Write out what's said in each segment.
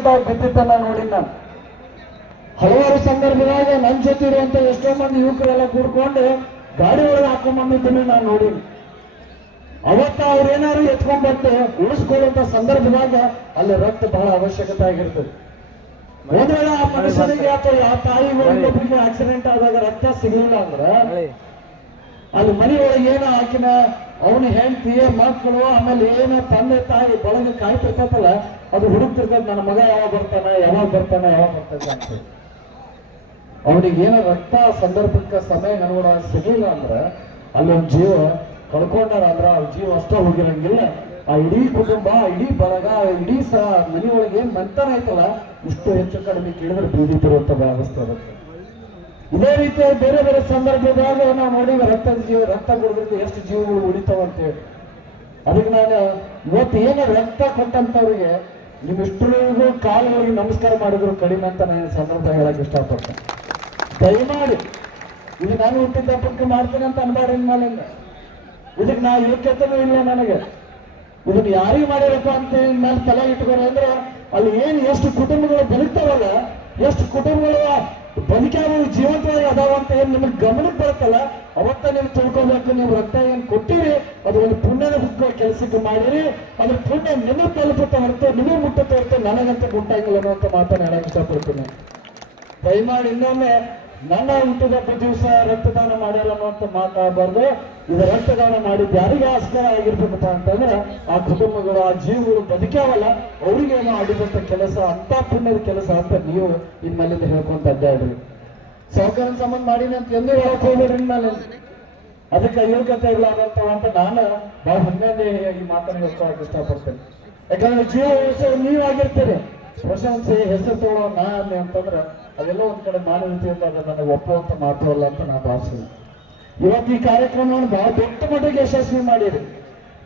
ಕುಂತಾವ್ ಬಿದ್ದಿದ್ದನ್ನ ನೋಡಿ ನಾನು ಹಲವಾರು ಸಂದರ್ಭದಾಗ ನನ್ನ ಜೊತೆ ಇರುವಂತ ಎಷ್ಟೋ ಮಂದಿ ಯುವಕರೆಲ್ಲ ಕೂಡ್ಕೊಂಡು ಗಾಡಿ ಒಳಗೆ ಹಾಕೊಂಡ್ಬಂದಿದ್ದನ್ನು ನಾನು ನೋಡೀನಿ. ಅವತ್ತ ಅವ್ರೇನಾದ್ರು ಎತ್ಕೊಂಡ್ಬಂದು ಉಳಿಸ್ಕೊಳ್ಳುವಂತ ಸಂದರ್ಭದಾಗ ಅಲ್ಲಿ ರಕ್ತ ಬಹಳ ಅವಶ್ಯಕತೆ ಆಗಿರ್ತದೆ. ಒಂದ್ ವೇಳೆ ಆ ಮನುಷ್ಯನಿಗೆ ಅಥವಾ ಆ ತಾಯಿಗೆ ಇನ್ನೊಬ್ಬರಿಗೆ ಆಕ್ಸಿಡೆಂಟ್ ಆದಾಗ ರಕ್ತ ಸಿಗಲಿಲ್ಲ ಅಂದ್ರ ಅಲ್ಲಿ ಮನೆಯೊಳಗೆ ಏನೋ ಹಾಕಿನ ಅವನ ಹೆಂಡತಿ ಮಕ್ಕಳು ಆಮೇಲೆ ಏನೋ ತಂದೆ ತಾಯಿ ಬಳಗ ಕಾಯ್ತಿರ್ತೈತಲ್ಲ ಅದು ಹುಡುಕ್ತಿರ್ತದ, ನನ್ನ ಮಗ ಯಾವಾಗ ಬರ್ತಾನ ಅಂತ. ಅವನಿಗೆ ಏನೋ ರಕ್ತ ಸಂದರ್ಭಕ್ಕೆ ಸಮಯ ಅನುಗುಣ ಸಿಗಲಿಲ್ಲ ಅಂದ್ರ ಅಲ್ಲೊಂದು ಜೀವ ಕಳ್ಕೊಂಡಾರ ಅಂದ್ರ ಆ ಜೀವ ಅಷ್ಟೇ ಹೋಗಿರಂಗಿಲ್ಲ, ಆ ಇಡೀ ಕುಟುಂಬ, ಇಡೀ ಬಳಗ, ಇಡೀ ಮನೆಯೊಳಗೆ ಏನ್ ಮಂತನ ಐತಲ್ಲ ಇಷ್ಟು ಹೆಚ್ಚು ಕಡಿಮೆ ಕೇಳಿದ್ರೆ ಬೀದಿತಿರುವಂತ ವ್ಯವಸ್ಥೆ ಇರುತ್ತೆ. ಇದೇ ರೀತಿ ಬೇರೆ ಬೇರೆ ಸಂದರ್ಭದಾಗ ನಾವು ನೋಡಿ ರಕ್ತ ಕೊಡಬೇಕು ಎಷ್ಟು ಜೀವಗಳು ಉಳಿತಾವ ಅಂತೇಳಿ. ಅದಕ್ಕೆ ನಾನು ಇವತ್ತು ಏನು ರಕ್ತ ಕೊಟ್ಟಂತವ್ರಿಗೆ ನಿಮ್ಮಿಷ್ಟರಿಗೂ ಕಾಲುಗಳಿಗೆ ನಮಸ್ಕಾರ ಮಾಡಿದ್ರು ಕಡಿಮೆ ಅಂತ ನಾನು ಸಂದರ್ಭ ಹೇಳಕ್ ಇಷ್ಟಪಡ್ತೇನೆ. ದಯಮಾಡಿ ಇದು ನಾನು ಹುಟ್ಟಿದ ಹಬ್ಬಕ್ಕೆ ಮಾಡ್ತೇನೆ ಅಂತ ಅನ್ಬಾರ್ದು ಇನ್ಮೇಲಿಂದ. ಇದಕ್ಕೆ ನಾ ಯೋಗ್ಯತೆನೂ ಇಲ್ಲ ನನಗೆ. ಇದನ್ನ ಯಾರಿಗೆ ಮಾಡಿರಪ್ಪ ಅಂತ ಮೇಲೆ ತಲೆ ಇಟ್ಕೊಂಡು ಅಂದ್ರೆ ಅಲ್ಲಿ ಎಷ್ಟು ಕುಟುಂಬಗಳು ಬದುಕ್ತಾವಲ್ಲ, ಎಷ್ಟು ಕುಟುಂಬಗಳು ಬದುಕಾವು ಜೀವಂತವಾಗಿ ಅದಾವ ಅಂತ ಏನ್ ನಿಮಗೆ ಗಮನಕ್ಕೆ ಬರುತ್ತಲ್ಲ ಅವತ್ತ ನೀವು ತಿಳ್ಕೊಬೇಕು. ನೀವು ರಕ್ತ ಏನ್ ಕೊಟ್ಟಿರಿ ಅದು ಒಂದು ಪುಣ್ಯದ ಕೆಲಸಕ್ಕೆ ಮಾಡಿರಿ, ಅದ್ರ ಪುಣ್ಯ ನಿಮಗೆ ತಲುಪುತ್ತ ಹೊರತು ನಿಮಗೆ ಮುಟ್ಟುತ್ತೆ ಹೊರತು ನನಗಂತ ಗುಂಟಾಗಿಲ್ಲ ಅನ್ನೋಂಥ ಮಾತನ್ನ ಹೇಳಕ್ ಇಷ್ಟಪಡ್ತೀನಿ. ದಯಮಾಡಿ ಇನ್ನೊಮ್ಮೆ ನನ್ನ ಹುಟ್ಟಿದಬ್ಬ ದಿವಸ ರಕ್ತದಾನ ಮಾಡ್ಯಾರ ಅನ್ನುವಂಥ ಮಾತಾಡಬಾರ್ದು. ಇದು ರಕ್ತದಾನ ಮಾಡಿದ್ದು ಯಾರಿಗೆ ಆಸ್ಕಾರ ಆಗಿರ್ಬೇಕಪ್ಪ ಅಂತಂದ್ರೆ ಆ ಕುಟುಂಬಗಳು, ಆ ಜೀವಗಳು ಬದುಕ್ಯಾವಲ್ಲ ಅವ್ರಿಗೇನೋ ಆಡಿದಂತ ಕೆಲಸ, ಅಂತ ಪುಣ್ಯದ ಕೆಲಸ ಅಂತ ನೀವು ಇನ್ಮೇಲಿಂದ ಹೇಳ್ಕೊಂತ ಅಡ್ಡಾಡ್ರಿ. ಸಹಕಾರ ಸಂಬಂಧ ಮಾಡಿನಿ ಅಂತ ಎಂದೂ ಹೇಳಕ್ ಹೋಗ್ಬೇಡ್ರಿ ಇನ್ಮೇಲೆ. ಅದಕ್ಕೆ ಯೋಗ್ಯತೆ ಇಲ್ಲ ಆಗಂತವ ಅಂತ ನಾನು ಬಹಳ ಹೆಮ್ಮೆಯಿಂದ ಈ ಮಾತನ್ನು ಹೇಳ್ಕೊಳಕ್ ಇಷ್ಟಪಡ್ತೇನೆ. ಯಾಕಂದ್ರೆ ಜೀವ ಉಳಿಸೋ ನೀವಾಗಿರ್ತೀರಿ, ಪ್ರಶಂಸೆ ಹೆಸರು ತಗೊಳ್ಳೋ ನಾನೇ ಅಂತಂದ್ರೆ ಅದೆಲ್ಲ ಒಂದ್ ಕಡೆ ಮಾನವೀಯತೆಯಿಂದ ಅದು ನನಗೆ ಒಪ್ಪುವಂತ ಮಾತು ಅಲ್ಲ ಅಂತ ನಾನು ಭಾವಿಸ್ತೀನಿ. ಇವತ್ತು ಈ ಕಾರ್ಯಕ್ರಮವನ್ನು ಬಹಳ ದೊಡ್ಡ ಮಟ್ಟಿಗೆ ಯಶಸ್ವಿ ಮಾಡಿರಿ.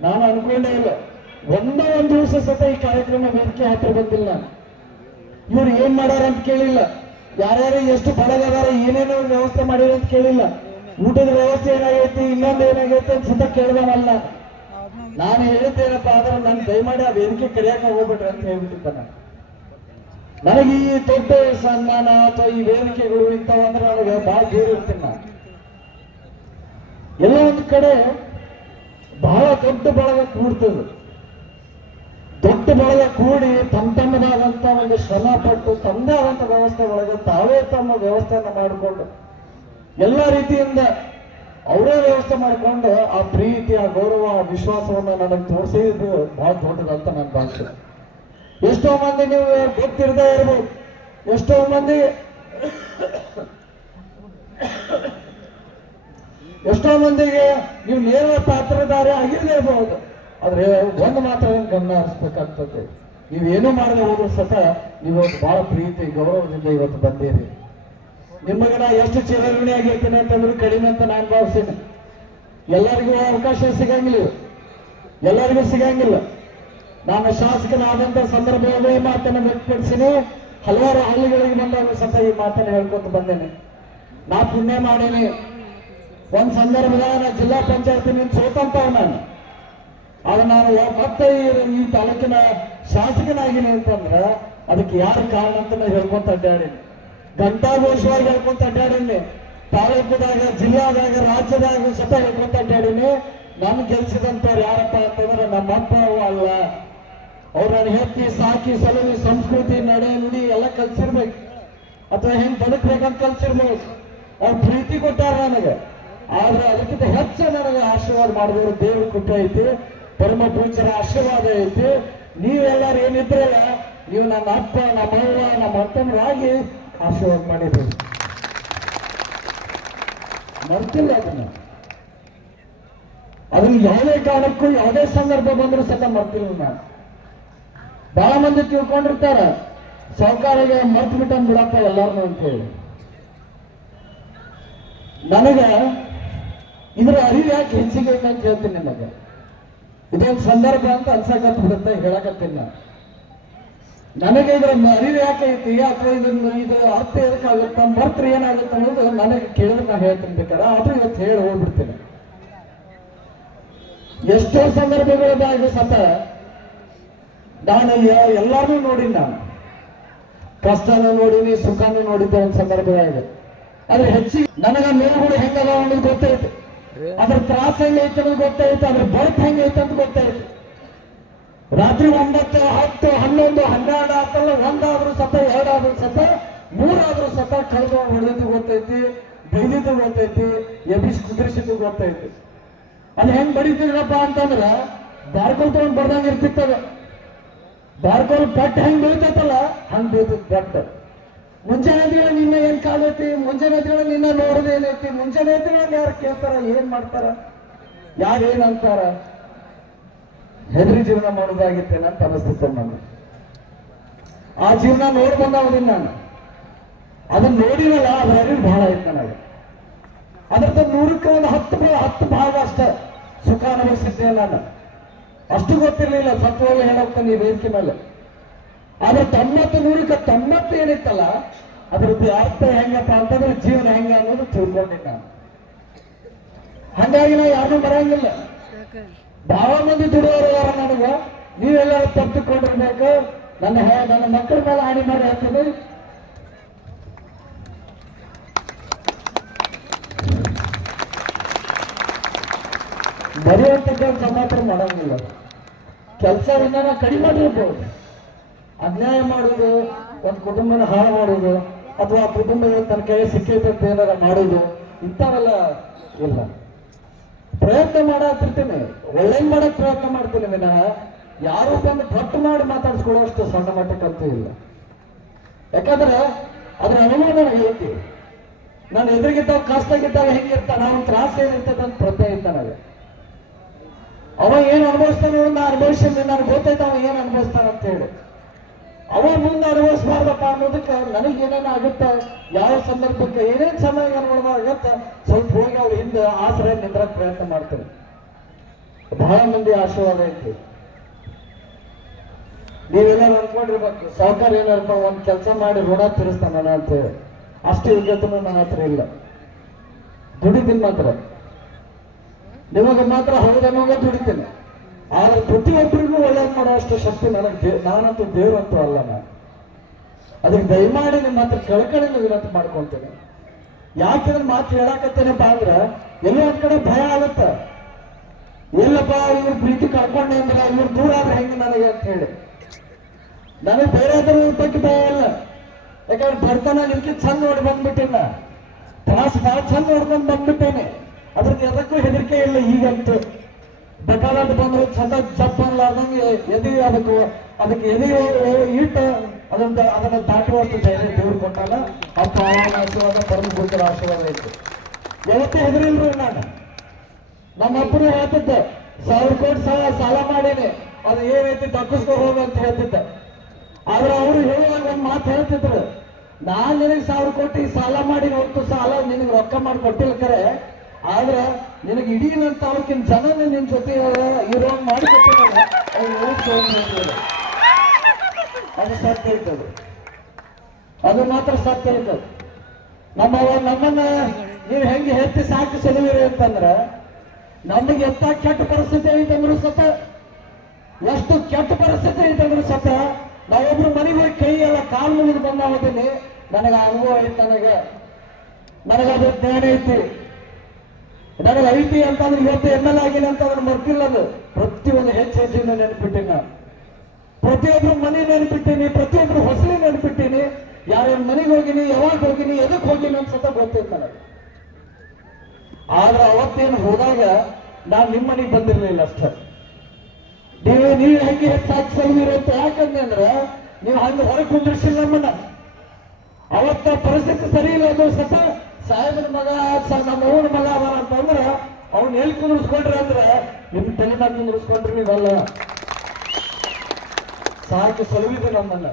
ನಾನು ಅನ್ಕೊಂಡೇ ಇಲ್ಲ ಒಂದೇ ಒಂದು ದಿವಸ ಸತ ಈ ಕಾರ್ಯಕ್ರಮ ವೇದಿಕೆ ಹತ್ರ ಬಂದಿಲ್ಲ. ನಾನು ಇವ್ರು ಏನ್ ಮಾಡ್ಯಾರ ಅಂತ ಕೇಳಿಲ್ಲ, ಯಾರ್ಯಾರು ಎಷ್ಟು ಬಡಗದಾರ ಏನೇನೋ ವ್ಯವಸ್ಥೆ ಮಾಡಿರ ಅಂತ ಕೇಳಿಲ್ಲ, ಊಟದ ವ್ಯವಸ್ಥೆ ಏನಾಗೈತಿ ಇನ್ನೊಂದು ಏನಾಗೈತಿ ಅಂತ ಸತ ಕೇಳ್ದವಲ್ಲ. ನಾನು ಹೇಳಿದ್ದೇನಪ್ಪ ಆದ್ರೆ ನಾನು ದಯಮಾಡಿ ಆ ವೇದಿಕೆ ಕರೆಯಕ್ಕೆ ಹೋಗ್ಬಿಟ್ರೆ ಅಂತ ಹೇಳ್ಬಿಟ್ಟಿದ್ದ. ನನಗೆ ಈ ದೊಡ್ಡ ಸನ್ಮಾನ ಅಥವಾ ಈ ವೇದಿಕೆಗಳು ಇಂಥವಂದ್ರೆ ನನಗೆ ಬಹಳ ದೂರ ಇರ್ತೀನಿ. ನಾನು ಎಲ್ಲ ಒಂದು ಕಡೆ ಬಹಳ ದೊಡ್ಡ ಬಳಗ ಕೂಡ್ತದೆ. ದೊಡ್ಡ ಬಳಗ ಕೂಡಿ ತಮ್ಮದಾದಂತ ಒಂದು ಶ್ರಮ ಪಟ್ಟು ತಮ್ಮದೇ ಆದಂತ ವ್ಯವಸ್ಥೆ ಒಳಗೆ ತಾವೇ ತಮ್ಮ ವ್ಯವಸ್ಥೆಯನ್ನು ಮಾಡಿಕೊಂಡು ಎಲ್ಲ ರೀತಿಯಿಂದ ಅವರೇ ವ್ಯವಸ್ಥೆ ಮಾಡಿಕೊಂಡು ಆ ಪ್ರೀತಿ, ಆ ಗೌರವ, ಆ ವಿಶ್ವಾಸವನ್ನು ನನಗೆ ತೋರಿಸಿದ್ದು ಬಹಳ ದೊಡ್ಡದಂತ ನಾನು ಭಾವಿಸ್ತೇನೆ. ಎಷ್ಟೋ ಮಂದಿ ನೀವು ಗೊತ್ತಿರದೇ ಇರ್ಬೋದು, ಎಷ್ಟೋ ಮಂದಿಗೆ ನೀವು ನೇರ ಪಾತ್ರಧಾರಿ ಆಗಿರದೇ ಇರಬಹುದು. ಆದ್ರೆ ಒಂದು ಮಾತ್ರ ಗಮನ ಹರಿಸ್ಬೇಕಾಗ್ತದೆ, ನೀವೇನು ಮಾಡದೆ ಹೋದ್ರೂ ಸತ ನೀವು ಬಹಳ ಪ್ರೀತಿ ಗೌರವದಿಂದ ಇವತ್ತು ಬಂದಿರಿ. ನಿಮಗೆ ನಾ ಎಷ್ಟು ಚಿರಋಣಿ ಆಗಿರ್ತೀನಿ ಅಂತಂದ್ರೆ ಕಡಿಮೆ ಅಂತ ನಾನು ಭಾವಿಸ್ತೀನಿ. ಎಲ್ಲರಿಗೂ ಅವಕಾಶ ಸಿಗಂಗಿಲ್ಲ. ನಾನು ಶಾಸಕನಾದಂತ ಸಂದರ್ಭದಲ್ಲಿ ಮಾತನ್ನು ವ್ಯಕ್ತಪಡಿಸಿನಿ. ಹಲವಾರು ಹಳ್ಳಿಗಳಿಗೆ ಬಂದಾಗ ಸತ ಈ ಮಾತನ್ನು ಹೇಳ್ಕೊತ ಬಂದೇನೆ. ನಾ ಪುಣ್ಯ ಮಾಡೀನಿ. ಒಂದ್ ಸಂದರ್ಭದಾಗ ನಾ ಜಿಲ್ಲಾ ಪಂಚಾಯತಿ ಸೋತಂತವ್ ನಾನು. ಆದ್ರೆ ನಾನು ಮತ್ತೆ ಈ ತಾಲೂಕಿನ ಶಾಸಕನಾಗಿನಿ ಅಂತಂದ್ರೆ ಅದಕ್ಕೆ ಯಾರು ಕಾರಣ ಅಂತ ಹೇಳ್ಕೊಂತ ಅಡ್ಡಾಡೀನಿ. ಘಂಟಾಘೋಷವಾಗಿ ಹೇಳ್ಕೊಂತ ಅಡ್ಡಾಡೀನಿ. ತಾಲೂಕದಾಗ, ಜಿಲ್ಲಾದಾಗ, ರಾಜ್ಯದಾಗ ಸತ ಹೇಳ್ಕೊಂತ ಅಡ್ಡಾಡೀನಿ. ನನ್ ಗೆಲ್ಸಿದಂತವ್ರು ಯಾರಪ್ಪ ಅಂತಂದ್ರೆ ನಮ್ಮ ಅಪ್ಪ ಅಲ್ಲ. ಅವ್ರು ನಾನು ಹೆತ್ತಿ ಸಾಕಿ ಸಲುವಿ ಸಂಸ್ಕೃತಿ ನಡೆ ನುಡಿ ಎಲ್ಲ ಕಲ್ಸಿರ್ಬೇಕು, ಅಥವಾ ಹೆಂಗ್ ಬದುಕ್ಬೇಕಂತ ಕಲ್ಸಿರ್ಬೇಕು. ಅವ್ರು ಪ್ರೀತಿ ಕೊಟ್ಟಾರ ನನಗೆ. ಆದ್ರೆ ಅದಕ್ಕಿಂತ ಹೆಚ್ಚು ನನಗೆ ಆಶೀರ್ವಾದ ಮಾಡಿದವರು ದೇವ್ರ ಕೃಪೆ ಐತಿ, ಪರಮ ಪೂಜ್ಯರ ಆಶೀರ್ವಾದ ಐತಿ. ನೀವೆಲ್ಲರೂ ಏನಿದ್ರಲ್ಲ ನೀವು ನನ್ನ ಅಪ್ಪ, ನಮ್ಮ ಅವ್ವ, ನಮ್ಮ ಅಪ್ಪನರಾಗಿ ಆಶೀರ್ವಾದ ಮಾಡಿದ್ರಿ. ಮರ್ತಿಲ್ಲ ಅದನ್ನ ಯಾವುದೇ ಕಾರಣಕ್ಕೂ ಯಾವುದೇ ಸಂದರ್ಭ ಬಂದರೂ ಸಹ ಮರ್ತಿಲ್ಲ. ನಾನು ಬಹಳ ಮಂದಿ ತಿಳ್ಕೊಂಡಿರ್ತಾರ ಸಹಕಾರಿಗೆ ಮರ್ತು ಬಿಟ್ಟಂಗ್ ಬಿಡಪ್ಪ ಎಲ್ಲಾರನು ಅಂತ ಹೇಳಿ. ನನಗೆ ಇದ್ರ ಅರಿವು ಯಾಕೆ ಹೆಚ್ಚಿಗೆ ಐತೆ ಅಂತ ಹೇಳ್ತೀನಿ. ನಿಮಗೆ ಇದೊಂದು ಸಂದರ್ಭ ಅಂತ ಅನ್ಸಕತ್ ಬಿಡುತ್ತೆ ಹೇಳಕತ್ತೀನಿ ನಾನು. ನನಗೆ ಇದರ ಅರಿವು ಯಾಕೆ ಐತಿ ಅಥವಾ ಇದು ಅರ್ಥ ಎದಕ್ಕಾಗುತ್ತೆ, ಮರ್ತ್ರ ಏನಾಗುತ್ತೆ ಅನ್ನೋದು ನನಗೆ ಕೇಳಿದ್ರೆ ನಾನು ಹೇಳ್ತೀನಿ ಬೇಕಾರೆ. ಆದ್ರೂ ಇವತ್ತು ಹೇಳಿ ಹೋಗ್ಬಿಡ್ತೀನಿ. ಎಷ್ಟೋ ಸಂದರ್ಭಗಳದಾಗ ಸತ ನಾನು ಎಲ್ಲಾರು ನೋಡಿ, ನಾನು ಕಷ್ಟನೂ ನೋಡಿನಿ, ಸುಖನೂ ನೋಡಿದ್ದೆ ಒಂದು ಸಂದರ್ಭದಾಗ. ಆದ್ರೆ ಹೆಚ್ಚಿಗೆ ನನಗ ನೋವುಗಳು ಹೆಂಗದ ಅನ್ನೋದು ಗೊತ್ತೈತೆ, ಅದ್ರ ತ್ರಾಸ ಹೆಂಗೈತೆ ಅನ್ನೋದು ಗೊತ್ತೈತೆ, ಅದ್ರ ಬದುಕು ಹೆಂಗೈತೆ ಅಂತ ಗೊತ್ತೈತೆ. ರಾತ್ರಿ 9, 10, 11, 12 ಆತಲ್ಲ, ಒಂದಾದ್ರೂ ಸತ, ಎರಡಾದ್ರೂ ಸತ, ಮೂರಾದ್ರೂ ಸತ ಕಳೆದು ಹೊಡೆದಿದ್ದು ಗೊತ್ತೈತಿ, ಬೈದಿದ್ದು ಗೊತ್ತೈತಿ, ಎಬಿಸ್ ಕುದುರಿಸಿದ್ದು ಗೊತ್ತೈತಿ. ಅದು ಹೆಂಗ್ ಬಡಿತಿದ್ರಪ್ಪ ಅಂತಂದ್ರ ಬಾರ್ಕೋಲ್ ತಗೊಂಡ್ ಬರ್ದಂಗ ಇರ್ತಿತ್ತದ. ಬಾರ್ಕೋಲ್ ಪಟ್ ಹೆಂಗ್ ಬೀಳ್ತೈತಲ್ಲ ಹಂಗ್ ಬೀಳ್ತಿತ್ತು ಪಟ್. ಮುಂಜಾನೆ ಎದ್ದಿಗಳ ನಿನ್ನ ಏನ್ ಕಾಲೈತಿ, ಮುಂಜಾನೆ ಎದ್ದಿಗಳ ನಿನ್ನ ನೋಡೋದೇನೈತಿ, ಮುಂಜಾನೆ ಎದ್ದಿಗಳ ಯಾರು ಕೇಳ್ತಾರ, ಏನ್ ಮಾಡ್ತಾರ, ಯಾರು ಏನ್ ಅಂತಾರ, ಹೆದರಿ ಜೀವನ ಮಾಡೋದಾಗಿತ್ತೇನೆ ಅಂತ ಅನಿಸ್ತಿತ್ತು ನನಗೆ. ಆ ಜೀವನ ನೋಡಿ ಬಂದವದಿನ ನಾನು, ಅದನ್ನ ನೋಡಿರಲ್ಲ, ಅದ್ರ ಅರಿವು ಬಹಳ ಐತೆ ನನಗೆ. ಅದ್ರದ್ದು 100ಕ್ಕೆ ಒಂದು 10 ಭಾಗ ಅಷ್ಟೇ ಸುಖ ಅನುಭವಿಸಿದ್ದೆ ನಾನು. ಅಷ್ಟು ಗೊತ್ತಿರ್ಲಿಲ್ಲ ಸತ್ವವಾಗಿ ಹೇಳೋಗ್ತಾನೆ ಈ ವೇದಿಕೆ ಮೇಲೆ. ಆದ್ರೆ 90 90 ಏನಿತ್ತಲ್ಲ ಅದ್ರದ್ದು ಅರ್ಥ ಹೆಂಗಪ್ಪ ಅಂತಂದ್ರೆ ಜೀವನ ಹೆಂಗ ಅನ್ನೋದು ತಿಳ್ಕೊಂಡಿದ್ದೆ ನಾನು. ಹಂಗಾಗಿ ನಾವು ಯಾರನ್ನೂ ಬರಂಗಿಲ್ಲ. ಬಹಳ ಮಂದಿ ದುಡಿಯೋರು ಯಾರ ನನಗ, ನೀವೆಲ್ಲರೂ ತಪ್ಪಿಕೊಂಡಿರ್ಬೇಕು. ನನ್ನ ಮಕ್ಕಳ ಮೇಲೆ ಹಾನಿ ಮಾಡಿ ಹಾಕಿದೆ. ಬರೆಯುವಂತ ಕೆಲಸ ಮಾತ್ರ ಮಾಡಂಗಿಲ್ಲ. ಕೆಲಸದಿಂದ ನಾವು ಕಡಿಮೆ ಮಾಡಿರ್ಬೋದು. ಅನ್ಯಾಯ ಮಾಡುವುದು, ಒಂದು ಕುಟುಂಬನ ಹಾಳು ಮಾಡುವುದು, ಅಥವಾ ಆ ಕುಟುಂಬ ತನ್ನ ಕೈಗೆ ಸಿಕ್ಕಿದಂತ ಏನಾರ ಮಾಡುವುದು, ಇಂಥವೆಲ್ಲ ಇಲ್ಲ. ಪ್ರಯತ್ನ ಮಾಡಾತಿರ್ತೀನಿ, ಒಳ್ಳೆಯ ಮಾಡಕ್ ಪ್ರಯತ್ನ ಮಾಡ್ತೀನಿ ವಿನಃ ಯಾರು ಬಂದು ಪಟ್ಟು ಮಾಡಿ ಮಾತಾಡ್ಸ್ಕೊಳ್ಳೋಷ್ಟು ಸಣ್ಣ ಮಟ್ಟಕ್ಕಂತೂ ಇಲ್ಲ. ಯಾಕಂದ್ರೆ ಅದ್ರ ಅನುಭವ ನನಗೆ ಐತಿ. ನಾನು ಎದುರಿಗಿದ್ದಾಗ ಕಷ್ಟಗಿದ್ದಾಗ ಹೆಂಗಿರ್ತಾನ, ಅವನ ತ್ರಾಸ ಏನಿರ್ತದ ಅಂತ ಪ್ರಜ್ಞೆ ಐತ ನನಗೆ. ಅವ ಏನು ಅನುಭವಿಸ್ತಾನೆ ನಾ ಅನುಭವಿಸಿದ್ರೆ ನನಗೆ ಗೊತ್ತೈತ ಅವ ಏನು ಅನುಭವಿಸ್ತಾನ ಅಂತ ಹೇಳಿ. ಅವ ಮುಂದೆ ಅನುಭವಿಸ್ಬಾರ್ದಪ್ಪ ಅನ್ನೋದಕ್ಕೆ ನನಗೆ ಏನೇನು ಆಗುತ್ತೆ, ಯಾವ ಸಂದರ್ಭಕ್ಕೆ ಏನೇನು ಸಮಯ ಅನುಭವ ಸ್ವಲ್ಪ ಹೋಗಿ ಅವ್ರ ಹಿಂದೆ ಆಸರೆ ನಿಂದ್ರಕ್ಕೆ ಪ್ರಯತ್ನ ಮಾಡ್ತೇನೆ. ಬಹಳ ಮಂದಿ ಆಶೀರ್ವಾದ ಐತಿ. ನೀವೆಲ್ಲರೂ ಅನ್ಕೊಂಡಿರ್ಬೇಕು ಸಾವುಕಾರ ಏನಾರಪ್ಪ ಒಂದ್ ಕೆಲಸ ಮಾಡಿ ಋಣ ತೀರಿಸ್ತಾನ ಅಂತೇಳಿ. ಅಷ್ಟು ಯೋಗ್ಯತನೂ ನನ್ನ ಹತ್ರ ಇಲ್ಲ. ದುಡಿತೀನಿ ಮಾತ್ರ, ನಿಮಗೆ ಮಾತ್ರ ಹೌದನ್ನೋಗ ದುಡಿತೀನಿ. ಆದ್ರೆ ಪ್ರತಿಯೊಬ್ಬರಿಗೂ ಒಳ್ಳೇದು ಮಾಡೋ ಅಷ್ಟು ಶಕ್ತಿ ನನಗೆ ನಾನಂತೂ ದೇವರಂತೂ ಅಲ್ಲ. ನಾನು ಅದಕ್ಕೆ ದಯಮಾಡಿ ನಿಮ್ಮ ಹತ್ರ ಕಳ್ಕಳಿನ ವಿನಂತಿ ಮಾಡ್ಕೊಳ್ತೇನೆ. ಯಾಕೆ ಮಾತು ಹೇಳಾಕತ್ತೇನಪ್ಪ ಅಂದ್ರೆ ಎಲ್ಲೋ ಒಂದ್ ಕಡೆ ಭಯ ಆಗುತ್ತ, ಎಲ್ಲಪ್ಪ ಇವ್ರ ಪ್ರೀತಿ ಕಳ್ಕೊಂಡೆ ಅಂದ್ರೆ ಇವ್ರು ದೂರ ಆದ್ರೆ ಹೆಂಗೆ ನನಗೆ ಅಂತ ಹೇಳಿ. ನನಗೆ ಬೇರೆ ಬಗ್ಗೆ ಭಯ ಇಲ್ಲ. ಯಾಕಂದ್ರೆ ಬರ್ತಾನ ನಿಮ್ಗೆ ಚಂದ ನೋಡಿ ಬಂದ್ಬಿಟ್ಟಿನ, ತ್ರಾಸ ಭಾಳ ಚಂದ ನೋಡ್ಕೊಂಡು ಬಂದ್ಬಿಟ್ಟೇನೆ. ಅದ್ರದ್ದು ಎದಕ್ಕೂ ಹೆದರಿಕೆ ಇಲ್ಲ. ಈಗಂತೂ ಬೇಕಾದಂತ ಬಂದ್ರು ಚಂದ ಚಪ್ಪಲ್ಲಾರ್ದಂಗೆ ಎದೆ ಅದಕ್ಕೆ ಎದೆ ಇಟ್ಟು ಅದನ್ನ ದಾಟುವಷ್ಟು ಧೈರ್ಯ ದೇವ್ರು ಕೊಟ್ಟಾಗ ಅಪ್ಪ ಅವನ ಆಶೀರ್ವಾದ ಪರಮ ಗುರುತರ ಆಶೀರ್ವಾದ ಐತಿ. ಯಾವತ್ತೇ ಹೆದರಿಲ್ರಿ ನಾನು. ನಮ್ಮ ಅಪ್ಪನು ಹೇಳ್ತಿದ್ದೆ 1000 ಕೋಟಿ ಸಾಲ ಮಾಡೇನೆ, ಅದು ಏನೈತಿ ತಪ್ಪಿಸ್ಕೊ ಹೋಗ ಅಂತ ಹೇಳ್ತಿದ್ದೆ. ಆದ್ರೆ ಅವರು ಹೇಳುವಾಗ ಒಂದು ಮಾತು ಹೇಳ್ತಿದ್ರು, ನಾನ್ ನಿನಗೆ 1000 ಕೋಟಿ ಸಾಲ ಮಾಡಿ ಹೊತ್ತು ಸಾಲ ನಿನಗೆ ರೊಕ್ಕ ಮಾಡಿ ಕೊಟ್ಟಿಲ್ಲ ಕರೆ, ಆದ್ರೆ ನಿನಗೆ ಇಡೀ ನನ್ನ ತಾಲೂಕಿನ ಜನ ನಿನ್ ಜೊತೆ ಇರೋ ಮಾಡಿ ಕೊಟ್ಟಿದ್ದಾರೆ. ಅದು ಸತ್ಯ ಐತದು, ಅದು ಮಾತ್ರ ಸತ್ಯ ಐತದು. ನಮ್ಮನ್ನ ನೀವು ಹೆಂಗೆ ಹೆತ್ತಿ ಸಾಕಿ ಸಲುವಿರಿ ಅಂತಂದ್ರ ನಮಗೆ ಎತ್ತ ಕೆಟ್ಟ ಪರಿಸ್ಥಿತಿ ಐತಂದ್ರು ಸತ, ಎಷ್ಟು ಕೆಟ್ಟ ಪರಿಸ್ಥಿತಿ ಐತಂದ್ರು ಸತ ನಾವೊಬ್ರು ಮನೆಗೆ ಹೋಗಿ ಕೈ ಎಲ್ಲ ಕಾಲು ಮುಗಿದು ಬಂದಾವತೀನಿ. ನನಗೆ ಅನುಭವ ಐತಿ, ನನಗದು ಜ್ಞಾನ ಐತಿ, ನನಗೆ ಐತಿ ಅಂತಂದ್ರೆ ಇವತ್ತು ML ಆಗಿನ ಅಂತ ಅದನ್ನು ಮರ್ತಿಲ್ಲ. ಅದು ಪ್ರತಿಯೊಂದು ಹೆಚ್ಚಿನ ನೆನಪಿಟ್ಟೀನಿ ನಾನು. ಪ್ರತಿಯೊಬ್ರು ಮನೆ ನೆನಪಿಟ್ಟೀನಿ, ಪ್ರತಿಯೊಬ್ರು ಹೊಸಲಿ ನೆನಪಿಟ್ಟೀನಿ. ಯಾರ್ಯಾರ ಮನೆಗೆ ಹೋಗಿನಿ, ಯಾವಾಗ ಹೋಗಿನಿ, ಎದಕ್ಕೆ ಹೋಗಿನಿ ಅನ್ಸತ್ತ ಗೊತ್ತೈತೆ ನನಗೆ. ಆದ್ರೆ ಅವತ್ತೇನು ಹೋದಾಗ ನಾನು ನಿಮ್ಮ ಮನೆಗೆ ಬಂದಿರಲಿಲ್ಲ ಅಷ್ಟೇ. ನೀವು ಹೆಂಗೆ ಹೆಚ್ಚಾಗಿ ಸಲ್ವಿರಿ ಅಂತ ಯಾಕಂದ್ರೆ ಅಂದ್ರೆ ನೀವು ಹಂಗೆ ಹೊರಗೆ ಕುಂದಿರ್ಸಿಲ್ಲ ನಮ್ಮನ್ನ. ಅವತ್ತ ಪರಿಸ್ಥಿತಿ ಸರಿ ಇಲ್ಲ. ಅದು ಸತ ಸಾಹೇಬನ ಮಗ ನಮ್ಮ ಅವನ ಮಗ ಅವ ಅಂತಂದ್ರೆ ಅವ್ನ ಎಲ್ಲಿ ಕುಂದಿರ್ಸ್ಕೊಂಡ್ರಿ ಅಂದ್ರೆ ನಿಮ್ ತಲೆ ಮೇಲೆ ಕುಂದಿರ್ಸ್ಕೊಂಡ್ರಿ ನೀವಲ್ಲ. ಸಾಕಿ ಸಲುವಿದೆ ನಮ್ಮನ್ನ.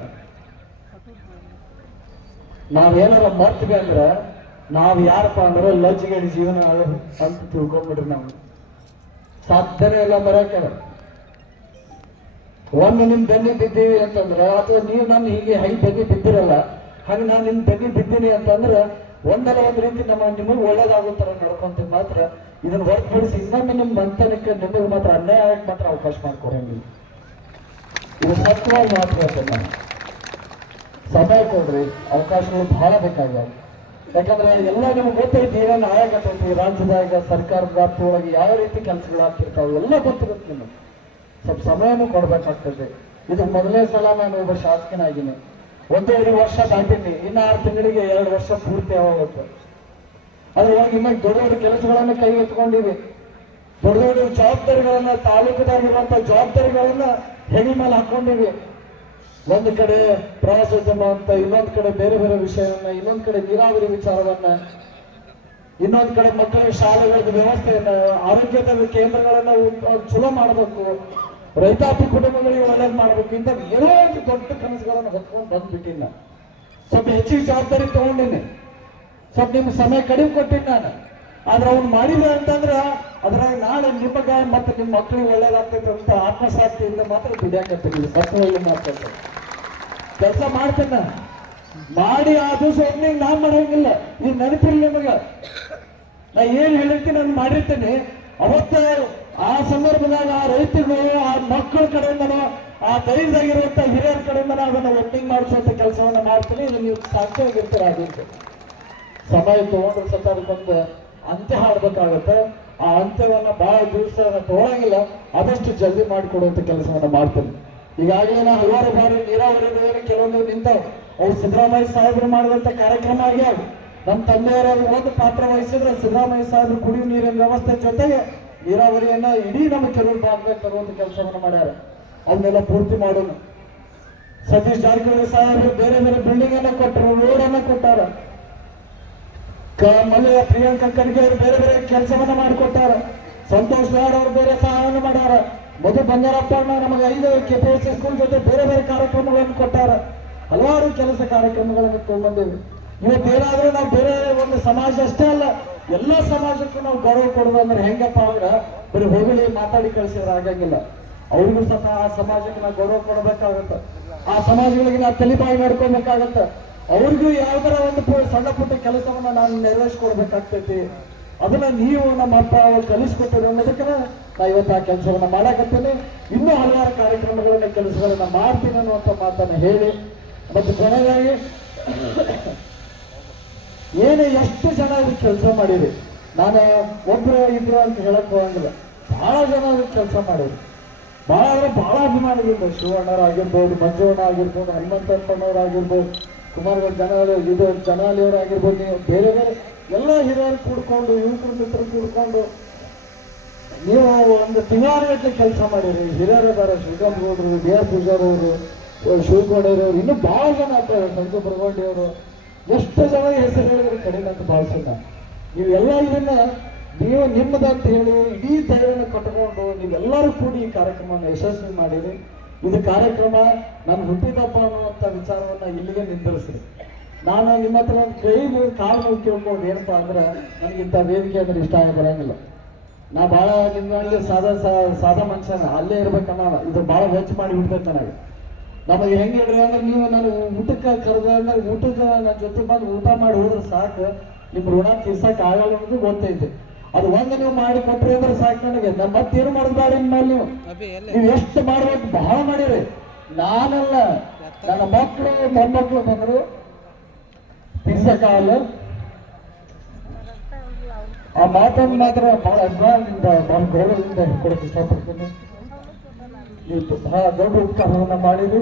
ನಾವೇನಾರ ಮರ್ತೀವಿ ಅಂದ್ರೆ ನಾವು ಯಾರಪ್ಪ ಅಂದ್ರೆ ಲಜ್ಜಿಗೇಡಿ ಜೀವನ ಅಂತ ತಿಳ್ಕೊಂಡ್ಬಿಡ್ರಿ. ನಾವು ಸಾಧ್ಯನೇ ಎಲ್ಲ ಬರೋಕೆ. ಒಮ್ಮೆ ನಿಮ್ ಬೆನ್ನಿ ಬಿದ್ದೀವಿ ಅಂತಂದ್ರೆ, ಅಥವಾ ನೀವು ನನ್ನ ಹೀಗೆ ಹೈ ಬೆನ್ನಿ ಬಿದ್ದಿರಲ್ಲ, ಹಾಗೆ ನಾನು ನಿಮ್ ಬೆನ್ನಿ ಬಿದ್ದೀನಿ ಅಂತಂದ್ರೆ ಒಂದಲ್ಲ ಒಂದ್ ರೀತಿ ನಿಮಗೆ ಒಳ್ಳೇದಾಗುತ್ತರ ನಡ್ಕೊಂತ ಮಾತ್ರ ಇದನ್ನ ಹೊರತುಪಡಿಸಿ ಇನ್ನೊಮ್ಮೆ ನಿಮ್ ಮಂತನಕ್ಕೆ ನಿಮಗೆ ಮಾತ್ರ ಅನ್ಯಾಯ ಆಗಕ್ಕೆ ಮಾತ್ರ ಅವಕಾಶ ಮಾಡ್ಕೊಡಂಗಿಲ್ಲ. ಇದು ಸತ್ಯವಾಗಿ ಮಾತ್ರ ಹೇಳ್ತೇನೆ ನಾನು. ಸಮಯ ಕೊಡ್ರಿ, ಅವಕಾಶಗಳು ಬಹಳ ಬೇಕಾಗ್ಯಾವ. ಯಾಕಂದ್ರೆ ಎಲ್ಲ ನಿಮ್ಗೆ ಗೊತ್ತೈತಿ ಏನೇನು ಆಗತೈತಿ ರಾಜ್ಯದಾಗ ಸರ್ಕಾರದ ವ್ಯಾಪ್ತಿ ಒಳಗೆ ಯಾವ ರೀತಿ ಕೆಲಸಗಳು ಆಗ್ತಿರ್ತಾವೆ ಎಲ್ಲ ಗೊತ್ತಿರುತ್ತೆ ನಿಮಗೆ. ಸ್ವಲ್ಪ ಸಮಯನೂ ಕೊಡ್ಬೇಕಾಗ್ತದೆ. ಇದು ಮೊದಲನೇ ಸಲ ನಾನು ಒಬ್ಬ ಶಾಸಕನಾಗಿನಿ, 1.5 ವರ್ಷ ದಾಟಿನಿ, ಇನ್ನು 6 ತಿಂಗಳಿಗೆ 2 ವರ್ಷ ಪೂರ್ತಿ ಆಗೋಗುತ್ತೆ. ಅದ್ರೊಳಗೆ ಇನ್ನು ದೊಡ್ಡ ದೊಡ್ಡ ಕೆಲಸಗಳನ್ನ ಕೈ ಎತ್ಕೊಂಡಿವಿ, ದೊಡ್ಡ ದೊಡ್ಡ ಜವಾಬ್ದಾರಿಗಳನ್ನ ತಾಲೂಕದಾಗಿರುವಂತ ಜವಾಬ್ದಾರಿಗಳನ್ನ ಹೆಗಲ ಮೇಲೆ ಹಾಕೊಂಡಿವಿ. ಒಂದು ಕಡೆ ಪ್ರವಾಸೋದ್ಯಮ ಅಂತ, ಇನ್ನೊಂದು ಕಡೆ ಬೇರೆ ಬೇರೆ ವಿಷಯವನ್ನ, ಇನ್ನೊಂದು ಕಡೆ ನೀರಾವರಿ ವಿಚಾರವನ್ನ, ಇನ್ನೊಂದು ಕಡೆ ಮಕ್ಕಳ ಶಾಲೆಗಳ ವ್ಯವಸ್ಥೆಯನ್ನ, ಆರೋಗ್ಯದ ಕೇಂದ್ರಗಳನ್ನ ಚಲೋ ಮಾಡಬೇಕು, ರೈತಾಪಿ ಕುಟುಂಬಗಳಿಗೆ ಒಳ್ಳೇದು ಮಾಡ್ಬೇಕು. ಇಂಥ ಏನೋ ಒಂದು ದೊಡ್ಡ ಕನಸುಗಳನ್ನು ಹೊತ್ಕೊಂಡು ಬಂದ್ಬಿಟ್ಟಿನ. ಸ್ವಲ್ಪ ಹೆಚ್ಚಿಗೆ ಜವಾಬ್ದಾರಿ ತಗೊಂಡಿನಿ, ಸ್ವಲ್ಪ ನಿಮ್ಗೆ ಸಮಯ ಕಡಿಮೆ ಕೊಟ್ಟಿನಿ ನಾನು. ಆದ್ರೆ ಅವ್ನು ಮಾಡಿದ ಅಂತಂದ್ರ ಅದ್ರಾಗ ನಾಳೆ ನಿಮಗೆ ಮತ್ತೆ ನಿಮ್ಮ ಮಕ್ಕಳಿಗೆ ಒಳ್ಳೇದಾಗ್ತೈತೆ ಅಂತ ಆತ್ಮಸಾಕ್ಷಿಯಿಂದ ಮಾತ್ರ ದುಡಿಯಾಕತ್ತೀನಿ. ಸತ್ವದಲ್ಲಿ ಮಾಡ್ತೈತೆ ಕೆಲಸ ಮಾಡ್ತೇನೆ ಮಾಡಿ. ಆ ದಿವಸ ಒಬ್ಬನಿಗೆ ನಾನ್ ಮಾಡಂಗಿಲ್ಲ, ಈಗ ನೆನಪಿರ್ಲಿ ನಿಮಗ. ನಾ ಏನ್ ಹೇಳಿರ್ತೀನಿ ನಾನು ಮಾಡಿರ್ತೀನಿ. ಅವತ್ತ ಆ ಸಂದರ್ಭದಾಗ ಆ ರೈತರು, ಆ ಮಕ್ಕಳ ಕಡೆಯಿಂದನೋ, ಆ ಧೈರ್ಯದಾಗಿರುವಂತ ಹಿರಿಯರ ಕಡೆಯಿಂದನೋ ಅದನ್ನ ಒಟ್ಟಿಗೆ ಮಾಡಿಸುವಂತ ಕೆಲಸವನ್ನ ಮಾಡ್ತೀನಿ. ಇದು ನೀವು ಸಾಕ್ಷಿಯಾಗಿರ್ತೀರ. ಅದಕ್ಕೆ ಸಮಯ ತಗೊಂಡು ಸತ್ತ ಅದಕ್ಕೊಂದು ಅಂತ್ಯ ಹಾಡ್ಬೇಕಾಗತ್ತೆ. ಆ ಅಂತ್ಯವನ್ನ ಬಹಳ ದಿವಸ ತಗೊಳಂಗಿಲ್ಲ, ಆದಷ್ಟು ಜಲ್ದಿ ಮಾಡಿಕೊಡುವಂತ ಕೆಲಸವನ್ನ ಮಾಡ್ತೀನಿ. ಈಗಾಗಲೇ ನಾ ಹಲವಾರು ಬಾರಿ ನೀರಾವರಿ ಕೆಲವೊಂದು ನಿಂತಾವ್. ಅವ್ರು ಸಿದ್ದರಾಮಯ್ಯ ಸಾಹೇಬರು ಮಾಡಿದಂತ ಕಾರ್ಯಕ್ರಮ ಆಗ್ಯಾವ. ನಮ್ಮ ತಂದೆಯವರು ಒಂದು ಪಾತ್ರ ವಹಿಸಿದ್ರೆ ಸಿದ್ದರಾಮಯ್ಯ ಸಾಹೇಬರು ಕುಡಿಯುವ ನೀರಿನ ವ್ಯವಸ್ಥೆ ಜೊತೆಗೆ ನೀರಾವರಿಯನ್ನ ಇಡೀ ನಮ್ಮ ಕೆಲವು ಭಾಗದಾಗ ತರುವಂತ ಕೆಲಸವನ್ನ ಮಾಡ್ಯಾರ. ಅವನ್ನೆಲ್ಲ ಪೂರ್ತಿ ಮಾಡೋಣ. ಸತೀಶ್ ಜಾರಕಿಹೊಳಿ ಸಾಹೇಬರು ಬೇರೆ ಬೇರೆ ಬಿಲ್ಡಿಂಗ್ ಅನ್ನ ಕೊಟ್ಟರು, ರೋಡ್ ಅನ್ನ ಕೊಟ್ಟಾರ. ಮಲ್ಯ ಪ್ರಿಯಾಂಕಾ ಖರ್ಗೆ ಅವರು ಬೇರೆ ಬೇರೆ ಕೆಲಸವನ್ನ ಮಾಡಿಕೊಟ್ಟಾರ. ಸಂತೋಷ್ ಲಾಡ್ ಅವರು ಬೇರೆ ಸಹಾಯವನ್ನು ಮಾಡ್ಯಾರ. ಮಧು ಬಂಗಾರಪ್ಪ ನಮಗೆ 5 KPSC ಸ್ಕೂಲ್ ಜೊತೆ ಬೇರೆ ಬೇರೆ ಕಾರ್ಯಕ್ರಮಗಳನ್ನು ಕೊಟ್ಟಾರ. ಹಲವಾರು ಕೆಲಸ ಕಾರ್ಯಕ್ರಮಗಳನ್ನು ತಗೊಂಡ್ಬಂದೇವೆ. ಇವತ್ತೇನಾದ್ರೂ ನಾವು ಬೇರೆ ಒಂದು ಸಮಾಜ ಅಷ್ಟೇ ಅಲ್ಲ, ಎಲ್ಲ ಸಮಾಜಕ್ಕೂ ನಾವು ಗೌರವ ಕೊಡೋದು ಅಂದ್ರೆ ಹೆಂಗಪ್ಪ ಅಂದ್ರೆ ಬರೀ ಹೋಗಲಿ ಮಾತಾಡಿ ಕಳಿಸಿದ್ರೆ ಆಗಂಗಿಲ್ಲ. ಅವ್ರಿಗೂ ಸಹ ಆ ಸಮಾಜಕ್ಕೆ ನಾವು ಗೌರವ ಕೊಡಬೇಕಾಗತ್ತ. ಆ ಸಮಾಜಗಳಿಗೆ ನಾವು ತಲೆಬಾಯಿ ಮಾಡ್ಕೊಬೇಕಾಗತ್ತ. ಅವ್ರಿಗೂ ಯಾವ್ದಾರ ಒಂದು ಸಣ್ಣ ಪುಟ್ಟ ಕೆಲಸವನ್ನ ನಾನು ನೆರವೇರಿಸ್ಕೊಡ್ಬೇಕಾಗ್ತೈತಿ. ಅದನ್ನ ನೀವು ನಮ್ಮ ಅಪ್ಪ ಅವ್ರು ಕಲಿಸ್ಕೊಟ್ಟಿರೋ ಅನ್ನೋದಕ್ಕೆ ನಾ ಇವತ್ತು ಆ ಕೆಲಸವನ್ನ ಮಾಡಾಕತ್ತೀನಿ. ಇನ್ನೂ ಹಲವಾರು ಕಾರ್ಯಕ್ರಮಗಳನ್ನ ಕೆಲಸಗಳನ್ನ ಮಾಡ್ತೀನಿ ಅನ್ನುವಂಥ ಮಾತನ್ನ ಹೇಳಿ, ಮತ್ತು ಕೊನೆಗಾಗಿ ಏನು ಎಷ್ಟು ಜನ ಇದಕ್ಕೆ ಕೆಲಸ ಮಾಡಿರಿ. ನಾನು ಒಬ್ರು ಇಬ್ರು ಅಂತ ಹೇಳಕ್ ಹೋಗಂಗಿಲ್ಲ, ಬಹಳ ಜನ ಅದಕ್ಕೆ ಕೆಲಸ ಮಾಡಿರಿ. ಬಹಳ ಅಂದ್ರೆ ಬಹಳ ಅಭಿಮಾನಿಗಳು. ಶಿವಣ್ಣರಾಗಿರ್ಬೋದು, ಮಂಜುವಣ್ಣ ಆಗಿರ್ಬೋದು, ಹನುಮಂತಪ್ಪನವರಾಗಿರ್ಬೋದು, ಕುಮಾರಗೌಡ ಜನಾಲಿಯವರು ಆಗಿರ್ಬೋದು, ನೀವು ಬೇರೆ ಬೇರೆ ಎಲ್ಲ ಹಿರಿಯರು ಕೂಡ್ಕೊಂಡು, ಯುವಕರು ಮಿತ್ರರು ಕೂಡ್ಕೊಂಡು ನೀವು ಒಂದು ತಿಂಗಳಗಟ್ಟಲೆ ಕೆಲಸ ಮಾಡಿರಿ. ಹಿರಿಯರಿದ್ದಾರೆ, ಶ್ರೀಕಾಂತ್ ಗೌಡರು, BR ಪೂಜಾರ್ ಅವರು, ಶಿವಗೌಡರವರು, ಇನ್ನೂ ಬಹಳ ಜನ ಆಗ್ತಾರೆ, ಸಂಜು ಬರ್ಗೊಂಡಿ ಅವರು, ಎಷ್ಟು ಜನ ಹೆಸರು ಹೇಳಿದ್ರೆ ಕಡಿಮೆ ಅಂತ ಭಾವಿಸಿಲ್ಲ. ನೀವೆಲ್ಲ ಇದನ್ನ ನೀವು ನಿಮ್ಮದಂತ ಹೇಳಿ ಇಡೀ ಧೈರ್ಯವನ್ನು ಕಟ್ಟಿಕೊಂಡು ನೀವೆಲ್ಲರೂ ಕೂಡಿ ಈ ಕಾರ್ಯಕ್ರಮವನ್ನು ಯಶಸ್ವಿ ಮಾಡಿರಿ. ಇದು ಕಾರ್ಯಕ್ರಮ ನಾನು ಹುಟ್ಟಿದಪ್ಪ ಅನ್ನುವಂಥ ವಿಚಾರವನ್ನ ಇಲ್ಲಿಗೆ ನಿರ್ಧರಿಸಿ ನಾನು ನಿಮ್ಮ ಹತ್ರ ಒಂದು ಕಾಲು ಕೇಳ್ಕೊಂಡು ಏನಪ್ಪಾ ಅಂದ್ರೆ ನನಗಿಂತ ವೇದಿಕೆ ಅಂದ್ರೆ ಇಷ್ಟ ಬರಂಗಿಲ್ಲ. ನಾ ಭಾಳ ನಿಮ್ಮಲ್ಲಿ ಸಾದಾ ಮನುಷ್ಯನ ಅಲ್ಲೇ ಇರ್ಬೇಕನ್ನ ಇದು ಭಾಳ ವೆಚ್ಚ ಮಾಡಿ ಬಿಡ್ತೈತೆ ನನಗೆ. ನಮಗೆ ಹೆಂಗೆ ಹೇಳ್ರಿ ಅಂದ್ರೆ ನೀವು ನಾನು ಊಟಕ್ಕೆ ಕರೆದ ಅಂದ್ರೆ ಊಟದ ನನ್ನ ಜೊತೆ ಬಂದು ಊಟ ಮಾಡಿ ಹೋದ್ರೆ ಸಾಕು, ನಿಮ್ಮ ಋಣ ತೀರ್ಸಕ್ಕೆ ಆಗಲ್ಲ ಅನ್ನೋದು ಗೊತ್ತೈತೆ. ಅದು ಒಂದು ನೀವು ಮಾಡಿ ಕೊಟ್ರಿ ಅಂದ್ರೆ ಸಾಕು ನನಗೆ. ನಾನು ಮತ್ತೇನು ಮಾಡೋದು ಬೇಡ ಇನ್ಮೇಲೆ ನೀವು ಎಷ್ಟು ಮಾಡ್ಬೇಕು ಬಹಳ ಮಾಡಿರಿ. ನಾನಲ್ಲ, ನನ್ನ ಮಕ್ಕಳು ಮೊಮ್ಮಕ್ಕಳು ಬಂದರು ತೀರ್ಸಕ್ಕಾಗಲ್ಲ. ಆ ಮಾತನ್ನು ಮಾತ್ರ ಬಹಳ ಅಭಿಮಾನದಿಂದ ಬಹಳ ಗೌರವದಿಂದ ಕೊಡಕ್ಕೆ ಇಷ್ಟಪಡ್ತೀನಿ. ನೀವು ಬಹಳ ದೊಡ್ಡ ಉಪಕಾರವನ್ನ ಮಾಡಿರಿ.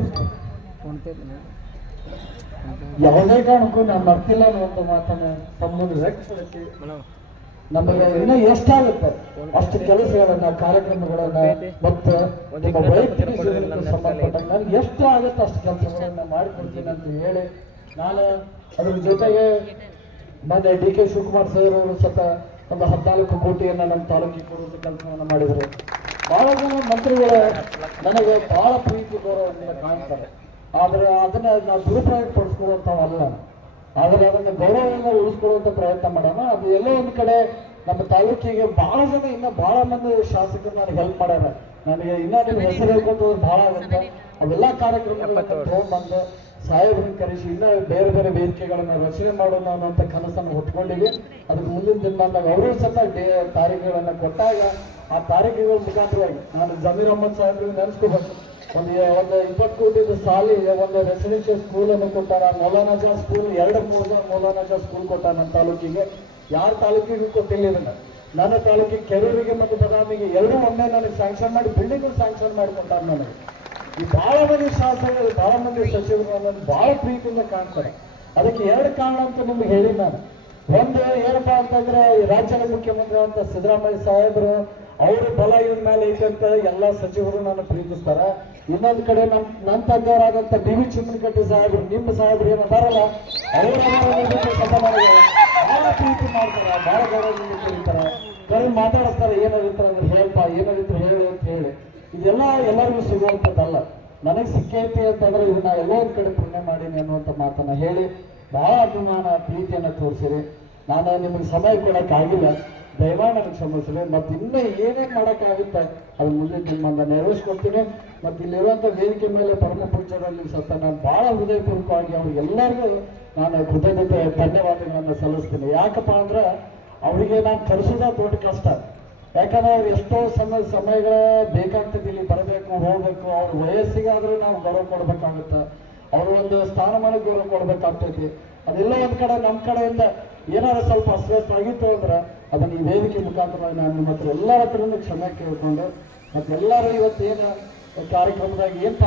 ಯಾವುದೇ ಕಾರಣಕ್ಕೂ ನಾನು ಮರ್ತಿಲ್ಲ ಅನ್ನುವಂಥ ಮಾತನ್ನ ತಮ್ಮನ್ನು ವ್ಯಕ್ತಪಡಿಸಿ ನಮಗೆ ಇನ್ನೂ ಎಷ್ಟಾಗುತ್ತೆ ಅಷ್ಟು ಕೆಲಸಗಳನ್ನ, ಕಾರ್ಯಕ್ರಮಗಳನ್ನ ಮತ್ತು ನಿಮ್ಮ ವೈಯಕ್ತಿಕ ಜೀವನಕ್ಕೆ ಸಂಬಂಧಪಟ್ಟ ನನಗೆ ಎಷ್ಟು ಆಗುತ್ತೆ ಅಷ್ಟು ಕೆಲಸಗಳನ್ನ ಮಾಡಿಕೊಡ್ತೀನಿ ಅಂತ ಹೇಳಿ ನಾನು ಅದ್ರ ಜೊತೆಗೆ ಮೊನ್ನೆ DK ಶಿವಕುಮಾರ್ ಸರ್ ಅವರು ಸತ ಒಂದು 14 ಕೋಟಿಯನ್ನ ನಮ್ಮ ತಾಲೂಕಿಗೆ ಕೊಡುವಂಥ ಕೆಲಸವನ್ನ ಮಾಡಿದ್ರು. ಬಹಳ ಜನ ಮಂತ್ರಿಗಳು ನನಗೆ ಬಹಳ ಪ್ರೀತಿ ಗೌರವದಿಂದ ಕಾಣ್ತಾರೆ. ಆದ್ರೆ ಅದನ್ನ ನಾವು ದುರುಪಯೋಗ ಪಡಿಸ್ಕೊಳ್ಳುವಂಥವಲ್ಲ. ಆದರೆ ಅದನ್ನು ಗೌರವದಿಂದ ಉಳಿಸ್ಕೊಳ್ಳುವಂಥ ಪ್ರಯತ್ನ ಮಾಡೋಣ. ಅದು ಎಲ್ಲೋ ಒಂದು ಕಡೆ ನಮ್ಮ ತಾಲೂಕಿಗೆ ಬಹಳ ಜನ ಇನ್ನೂ ಬಹಳ ಮಂದಿ ಶಾಸಕರು ನನಗೆ ಹೆಲ್ಪ್ ಮಾಡ್ಯಾರ. ನನಗೆ ಇನ್ನೂ ನಿಮ್ಮ ಹೆಸರು ಹೇಳ್ಕೊಂಡು ಬಹಳ ಆಗುತ್ತೆ. ಅವೆಲ್ಲ ಕಾರ್ಯಕ್ರಮಗಳನ್ನ ತಗೊಂಡ್ಬಂದು ಸಾಹೇಬ್ರನ್ನ ಕರೆಸಿ ಇನ್ನೂ ಬೇರೆ ಬೇರೆ ವೇದಿಕೆಗಳನ್ನ ರಚನೆ ಮಾಡೋಣ ಅನ್ನೋಂಥ ಕನಸನ್ನು ಹೊತ್ಕೊಂಡಿವಿ. ಅದಕ್ಕೆ ಮುಂದಿನ ದಿನಮಾನದಾಗ ಅವರು ಸಹ ತಾರೀಖುಗಳನ್ನ ಕೊಟ್ಟಾಗ ಆ ತಾರೀಖುಗಳ ಮುಖಾಂತರವಾಗಿ ನಾನು ಜಮೀರ್ ಅಹ್ಮದ್ ಸಾಹೇಬ್ರಿಗೆ ನೆನೆಸ್ಕೋಬೇಕು. ಒಂದು 20 ಕೋಟಿದ ಸಾಲಿ ಒಂದು ರೆಸಿಡೆನ್ಷಿಯಲ್ ಸ್ಕೂಲ್ ಅನ್ನು ಕೊಟ್ಟಾರ. ಮೌಲಾನಾಜಾ ಸ್ಕೂಲ್ 2-3 ಮೌಲಾನಾಜಾ ಸ್ಕೂಲ್ ಕೊಟ್ಟಾರ ನನ್ನ ತಾಲೂಕಿಗೆ. ಯಾರ ತಾಲೂಕಿಗೂ ಕೊಟ್ಟಿಲ್ಲ ಇದನ್ನ. ನನ್ನ ತಾಲೂಕಿಗೆ ಕೆರೂರಿಗೆ ಮತ್ತು ಬದಾಮಿಗೆ ಎರಡೂ ಒಮ್ಮೆ ನನಗೆ ಸ್ಯಾಂಕ್ಷನ್ ಮಾಡಿ ಬಿಲ್ಡಿಂಗ್ ಸ್ಯಾಂಕ್ಷನ್ ಮಾಡಿಕೊಟ್ಟಾರ ನನಗೆ. ಈ ಬಹಳ ಮಂದಿ ಶಾಸಕರು ಬಹಳ ಮಂದಿ ಸಚಿವರು ನನ್ನನ್ನು ಬಹಳ ಪ್ರೀತಿಯಿಂದ ಕಾಣ್ತಾರೆ. ಅದಕ್ಕೆ 2 ಕಾರಣ ಅಂತ ನಿಮ್ಗೆ ಹೇಳಿ ನಾನು. ಒಂದು ಏನಪ್ಪಾ ಅಂತಂದ್ರೆ ಈ ರಾಜ್ಯದ ಮುಖ್ಯಮಂತ್ರಿ ಅಂತ ಸಿದ್ದರಾಮಯ್ಯ ಸಾಹೇಬರು ಅವರು ಬಲ ಇವನ್ ಮೇಲೆ ಐತೆ ಅಂತ ಎಲ್ಲಾ ಸಚಿವರು ನಾನು ಪ್ರೀತಿಸ್ತಾರ. ಇನ್ನೊಂದು ಕಡೆ ನನ್ನ ತಜ್ಞರಾದಂತ ಡಿ.ವಿ. ಚಿಮ್ಮನಕಟ್ಟಿ ಸಾಹೇಬರು ನಿಮ್ಮ ಸಾಹೇಬರು ಏನದಾರಲ್ಲ ಅವರು ಬಹಳ ಪ್ರೀತಿ ಮಾಡ್ತಾರ, ಬಹಳ ಗೌರವದಿಂದ ಕರೀತಾರ, ಕರೆ ಮಾತಾಡಿಸ್ತಾರೆ. ಏನಾಗಿರ್ತಾರೆ ಅಂದ್ರೆ ಹೇಳ್ಪ ಏನಾಗಿತ್ತು ಹೇಳಿ ಅಂತ ಹೇಳಿ. ಇದೆಲ್ಲ ಎಲ್ಲರಿಗೂ ಸಿಗುವಂಥದ್ದಲ್ಲ. ನನಗೆ ಸಿಕ್ಕೈತಿ ಅಂತಂದ್ರೆ ಇದನ್ನ ಎಲ್ಲೋ ಒಂದ್ ಕಡೆ ಪುಣ್ಯ ಮಾಡೀನಿ ಅನ್ನುವಂಥ ಮಾತನ್ನ ಹೇಳಿ ಬಹಳ ಅಭಿಮಾನ ಪ್ರೀತಿಯನ್ನ ತೋರಿಸಿರಿ. ನಾನು ನಿಮಗೆ ಸಮಯ ಕೊಡಕ್ಕಾಗಿಲ್ಲ, ದಯಮಾಡಿ ನನಗೆ ಕ್ಷಮಿಸಿರಿ. ಮತ್ತೆ ಇನ್ನೂ ಏನೇನು ಮಾಡೋಕ್ಕಾಗುತ್ತೆ ಅದು ಮುಂದೆ ನಿಮ್ಮನ್ನ ನೆರವೇರಿಸ್ಕೊಡ್ತೀನಿ. ಮತ್ತು ಇಲ್ಲಿರುವಂಥ ವೇದಿಕೆ ಮೇಲೆ ಪರಮ ಪೂಜ್ಯರಲ್ಲಿ ಸತ್ತ ನಾನು ಬಹಳ ಹೃದಯಪೂರ್ವಕವಾಗಿ ಅವ್ರಿಗೆಲ್ಲರಿಗೂ ನಾನು ಕೃತಜ್ಞತೆ ಧನ್ಯವಾದಗಳನ್ನು ಸಲ್ಲಿಸ್ತೀನಿ. ಯಾಕಪ್ಪ ಅಂದ್ರೆ ಅವರಿಗೆ ನಾನು ಕರೆಸೋದ ದೊಡ್ಡ ಕಷ್ಟ. ಯಾಕಂದ್ರೆ ಅವ್ರು ಎಷ್ಟೋ ಸಮಯಗಳ ಬೇಕಾಗ್ತದೆ ಇಲ್ಲಿ ಬರಬೇಕು ಹೋಗ್ಬೇಕು. ಅವ್ರ ವಯಸ್ಸಿಗಾದ್ರೂ ನಾವು ಗೌರವ ಕೊಡ್ಬೇಕಾಗುತ್ತೆ, ಅವ್ರ ಒಂದು ಸ್ಥಾನಮಾನಕ್ಕೆ ಗೌರವ ಕೊಡ್ಬೇಕಾಗ್ತೈತಿ. ಅದೆಲ್ಲ ಒಂದ್ ಕಡೆ ನಮ್ಮ ಕಡೆಯಿಂದ ಏನಾದ್ರು ಸ್ವಲ್ಪ ಅಸ್ವಸ್ಥ ಆಗಿತ್ತು ಅಂದ್ರೆ ಅದನ್ನ ಈ ವೇದಿಕೆ ಮುಖಾಂತರ ನಾನು ನಿಮ್ಮ ಹತ್ರ ಎಲ್ಲರ ಹತ್ರನೂ ಕ್ಷಮೆ ಕೇಳ್ಕೊಂಡು ಮತ್ತೆಲ್ಲರೂ ಇವತ್ತೇನು ಕಾರ್ಯಕ್ರಮದಾಗ ಏನ್